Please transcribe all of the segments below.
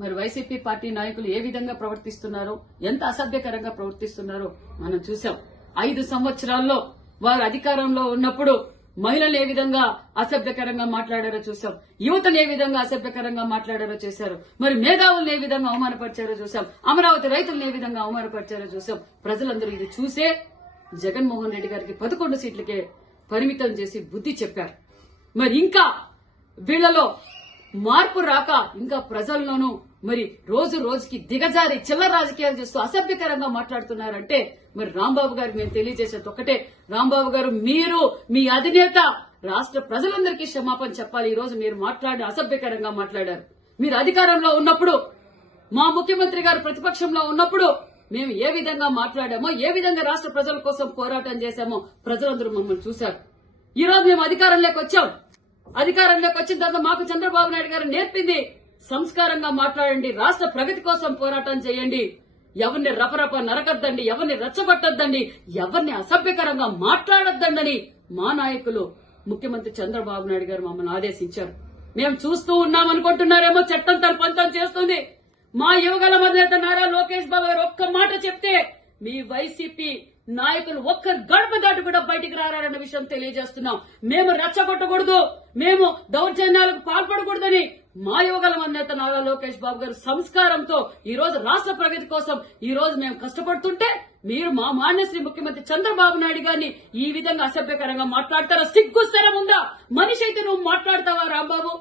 మరి YCP party నాయకులు ఏ విధంగా ప్రవర్తిస్తున్నారో, ఎంత అసభ్యకరంగా ప్రవర్తిస్తున్నారో మనం చూసాం. 5 సంవత్సరాల్లో వారు అధికారంలో ఉన్నప్పుడు మహిళలు ఏ విధంగా అసభ్యకరంగా మాట్లాడారో చూసాం. యువతను ఏ విధంగా అసభ్యకరంగా మాట్లాడారో చేశారు. మరి మేధావులను ఏ విధంగా అవమానపరిచారో చూసాం. అమరావతి రైతులను ఏ విధంగా అవమానపరిచారో చూసాం. ప్రజలందరూ ఇది చూసే జగన్మోహన్ రెడ్డి గారికి 11 సీట్లకే పరిమితం చేసి బుద్ధి చెప్పారు. మరి ఇంకా వీళ్లలో మార్పు రాక ఇంకా ప్రజల్లోనూ మరి రోజు రోజుకి దిగజారి చిల్లర రాజకీయాలు చేస్తూ అసభ్యకరంగా మాట్లాడుతున్నారంటే మరి రాంబాబు గారికి మేము తెలియజేసేది ఒకటే, రాంబాబు గారు మీరు మీ అధినేత రాష్ట్ర ప్రజలందరికీ క్షమాపణ చెప్పాలి. ఈ రోజు మీరు అసభ్యకరంగా మాట్లాడారు. మీరు అధికారంలో ఉన్నప్పుడు, మా ముఖ్యమంత్రి గారు ప్రతిపక్షంలో ఉన్నప్పుడు మేము ఏ విధంగా మాట్లాడామో, ఏ విధంగా రాష్ట్ర ప్రజల కోసం పోరాటం చేశామో ప్రజలందరూ మమ్మల్ని చూశారు. ఈ రోజు మేము అధికారంలోకి వచ్చాం. అధికారంలోకి వచ్చిన తర్వాత మాకు చంద్రబాబు నాయుడు గారు నేర్పింది సంస్కారంగా మాట్లాడండి, రాష్ట్ర ప్రగతి కోసం పోరాటం చేయండి, ఎవరిని రపరప నరకద్దండి, ఎవరిని రెచ్చగొట్టద్దండి, ఎవరిని అసభ్యకరంగా మాట్లాడొద్దండని మా నాయకులు ముఖ్యమంత్రి చంద్రబాబు నాయుడు గారు మమ్మల్ని ఆదేశించారు. మేము చూస్తూ ఉన్నామనుకుంటున్నారేమో, చట్టం తన పంతం చేస్తుంది. మా యువగల అధినేత నారా లోకేష్ బాబు గారు ఒక్క మాట చెప్తే మీ వైసీపీ నాయకులు ఒక్క గడప దాటి కూడా బయటికి రారన్న విషయం తెలియజేస్తున్నాం. మేము రెచ్చగొట్టకూడదు, మేము దౌర్జన్యాలకు పాల్పడకూడదని మా యువగల అధినేత నారా లోకేష్ బాబు గారు సంస్కారంతో ఈ రోజు రాష్ట్ర ప్రగతి కోసం ఈ రోజు మేము కష్టపడుతుంటే మీరు మా మాన్యశ్రీ ముఖ్యమంత్రి చంద్రబాబు నాయుడు గారిని ఈ విధంగా అసభ్యకరంగా మాట్లాడతారా? సిగ్గుస్తరం ఉందా? మనిషి అయితే నువ్వు మాట్లాడతావా రాంబాబు?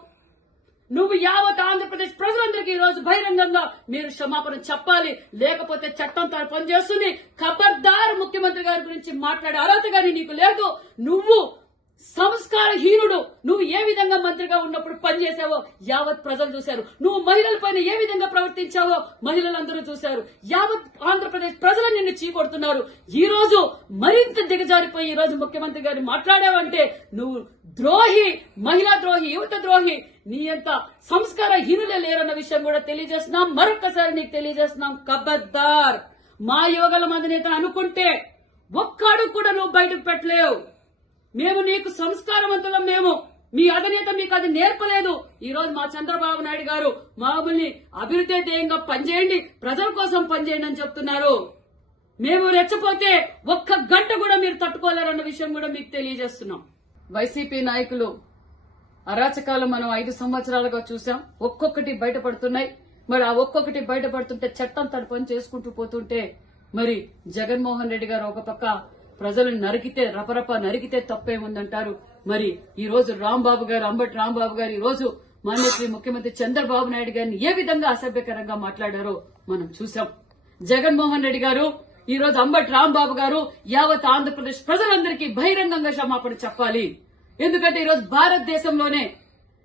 నువ్వు యావత్ ఆంధ్రప్రదేశ్ ప్రజలందరికీ ఈ రోజు బహిరంగంగా మీరు క్షమాపణ చెప్పాలి, లేకపోతే చట్టం తన పనిచేస్తుంది. ఖబర్దార్ ముఖ్యమంత్రి గారి గురించి మాట్లాడే అర్హత గాని నీకు లేదు. నువ్వు సంస్కారహీనుడు. నువ్వు ఏ విధంగా మంత్రిగా ఉన్నప్పుడు పనిచేశావో యావత్ ప్రజలు చూశారు. నువ్వు మహిళలపైన ఏ విధంగా ప్రవర్తించావో మహిళలందరూ చూశారు. యావత్ ఆంధ్రప్రదేశ్ ప్రజలు నిన్ను చీకొడుతున్నారు. ఈ రోజు మరింత దిగజారిపోయి ఈ రోజు ముఖ్యమంత్రి గారిని మాట్లాడావంటే నువ్వు ద్రోహి, మహిళా ద్రోహి, యువత ద్రోహి. నీ అంత సంస్కారహీనులే లేరన్న విషయం కూడా తెలియజేస్తున్నాం. మరొక్కసారి నీకు తెలియజేస్తున్నాం, ఖబర్దార్. మా యువగల అధినేత అనుకుంటే ఒక్కడు కూడా నువ్వు బయటకు పెట్టలేవు. మేము నీకు సంస్కారవంతులం. మేము మీ అధినేత మీకు అది నేర్పలేదు. ఈ రోజు మా చంద్రబాబు నాయుడు గారు మమ్మల్ని అభివృద్ధి ధ్యేయంగా పనిచేయండి, ప్రజల కోసం పనిచేయండి అని చెప్తున్నారు. మేము రెచ్చపోతే ఒక్క గంట కూడా మీరు తట్టుకోలేరన్న విషయం కూడా మీకు తెలియజేస్తున్నాం. వైసీపీ నాయకులు అరాచకాలు మనం 5 సంవత్సరాలుగా చూసాం. ఒక్కొక్కటి బయటపడుతున్నాయి. మరి ఆ ఒక్కొక్కటి బయటపడుతుంటే చట్టం తన పని చేసుకుంటూ పోతుంటే మరి జగన్మోహన్ రెడ్డి గారు ఒక పక్క ప్రజలను నరికితే రపరప నరికితే తప్పేముందంటారు. మరి ఈ రోజు రాంబాబు గారు, అంబటి రాంబాబు గారు ఈ రోజు మాన్యశ్రీ ముఖ్యమంత్రి చంద్రబాబు నాయుడు గారిని ఏ విధంగా అసభ్యకరంగా మాట్లాడారో మనం చూసాం. జగన్మోహన్ రెడ్డి గారు ఈ రోజు అంబటి రాంబాబు గారు యావత్ ఆంధ్రప్రదేశ్ ప్రజలందరికీ బహిరంగంగా క్షమాపణ చెప్పాలి. ఎందుకంటే ఈ రోజు భారతదేశంలోనే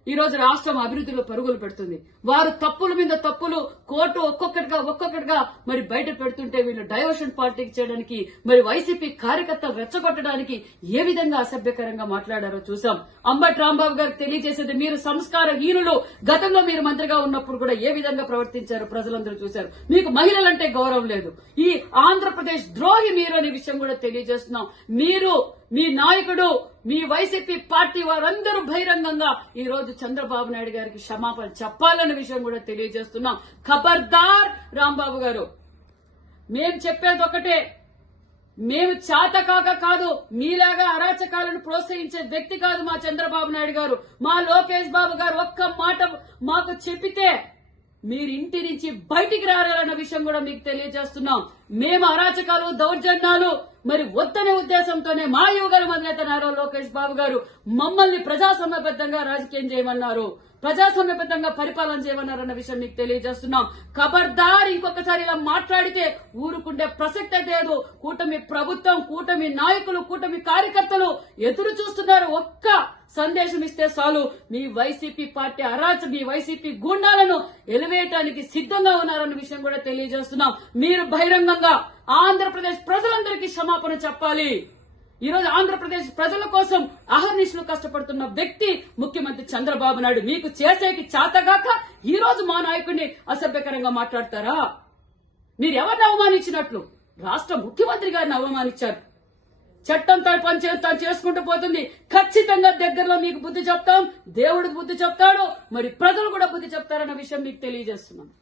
ఈ రోజు రాష్ట్రం అభివృద్ధిలో పరుగులు పెడుతుంది. వారు తప్పుల మీద తప్పులు కోర్టు ఒక్కొక్కటిగా మరి బయట పెడుతుంటే వీళ్ళు డైవర్షన్ పాలిటిక్స్ చేయడానికి, మరి వైసీపీ కార్యకర్తలు రెచ్చగొట్టడానికి ఏ విధంగా అసభ్యకరంగా మాట్లాడారో చూసాం. అంబటి రాంబాబు గారికి తెలియజేసేది, మీరు సంస్కారహీనులు. గతంలో మీరు మంత్రిగా ఉన్నప్పుడు కూడా ఏ విధంగా ప్రవర్తించారు ప్రజలందరూ చూశారు. మీకు మహిళలంటే గౌరవం లేదు. ఈ ఆంధ్రప్రదేశ్ ద్రోహి మీరు అనే విషయం కూడా తెలియజేస్తున్నాం. మీరు, మీ నాయకుడు, మీ వైసీపీ పార్టీ వారందరూ బహిరంగంగా ఈ రోజు చంద్రబాబు నాయుడు గారికి క్షమాపణ చెప్పాలనే విషయం కూడా తెలియజేస్తున్నాం. ఖబర్దార్ రాంబాబు గారు. మేము చెప్పేది ఒకటే, మేము చాతకాక కాదు, మీలాగా అరాచకాలను ప్రోత్సహించే వ్యక్తి కాదు మా చంద్రబాబు నాయుడు గారు. మా లోకేష్ బాబు గారు ఒక్క మాట మాకు చెప్పితే మీరు ఇంటి నుంచి బయటికి రారన్న విషయం కూడా మీకు తెలియజేస్తున్నాం. మేము అరాచకాలు, దౌర్జన్యాలు మరి వద్దనే ఉద్దేశంతోనే మా యువగల అధినేత నారా లోకేష్ బాబు గారు మమ్మల్ని ప్రజాస్వామ్యబద్దంగా రాజకీయం చేయమన్నారు, ప్రజాస్వామ్యబద్దంగా పరిపాలన చేయమన్నారన్న విషయం మీకు తెలియజేస్తున్నాం. ఖబర్దార్ ఇంకొకసారి ఇలా మాట్లాడితే ఊరుకుండే ప్రసక్తే లేదు. కూటమి ప్రభుత్వం, కూటమి నాయకులు, కూటమి కార్యకర్తలు ఎదురు చూస్తున్నారు. ఒక్క సందేశం ఇస్తే చాలు మీ వైసీపీ పార్టీ మీ వైసీపీ గుండాలను ఎలివేయటానికి సిద్ధంగా ఉన్నారన్న విషయం కూడా తెలియజేస్తున్నాం. మీరు బహిరంగంగా ఆంధ్రప్రదేశ్ ప్రజలందరికీ క్షమాపణ చెప్పాలి. ఈ రోజు ఆంధ్రప్రదేశ్ ప్రజల కోసం అహర్నిశలు కష్టపడుతున్న వ్యక్తి ముఖ్యమంత్రి చంద్రబాబు నాయుడు. మీకు చేసేకి చాతగాక ఈ రోజు మా నాయకుడిని అసభ్యకరంగా మాట్లాడతారా? మీరు ఎవరిని అవమానించినట్లు? రాష్ట్ర ముఖ్యమంత్రి గారిని అవమానించారు. చట్టం తన పని తాను చేసుకుంటూ పోతుంది. ఖచ్చితంగా దగ్గరలో మీకు బుద్ధి చెప్తాం, దేవుడికి బుద్ధి చెప్తాడు, మరి ప్రజలు కూడా బుద్ధి చెప్తారన్న విషయం మీకు తెలియజేస్తున్నాం.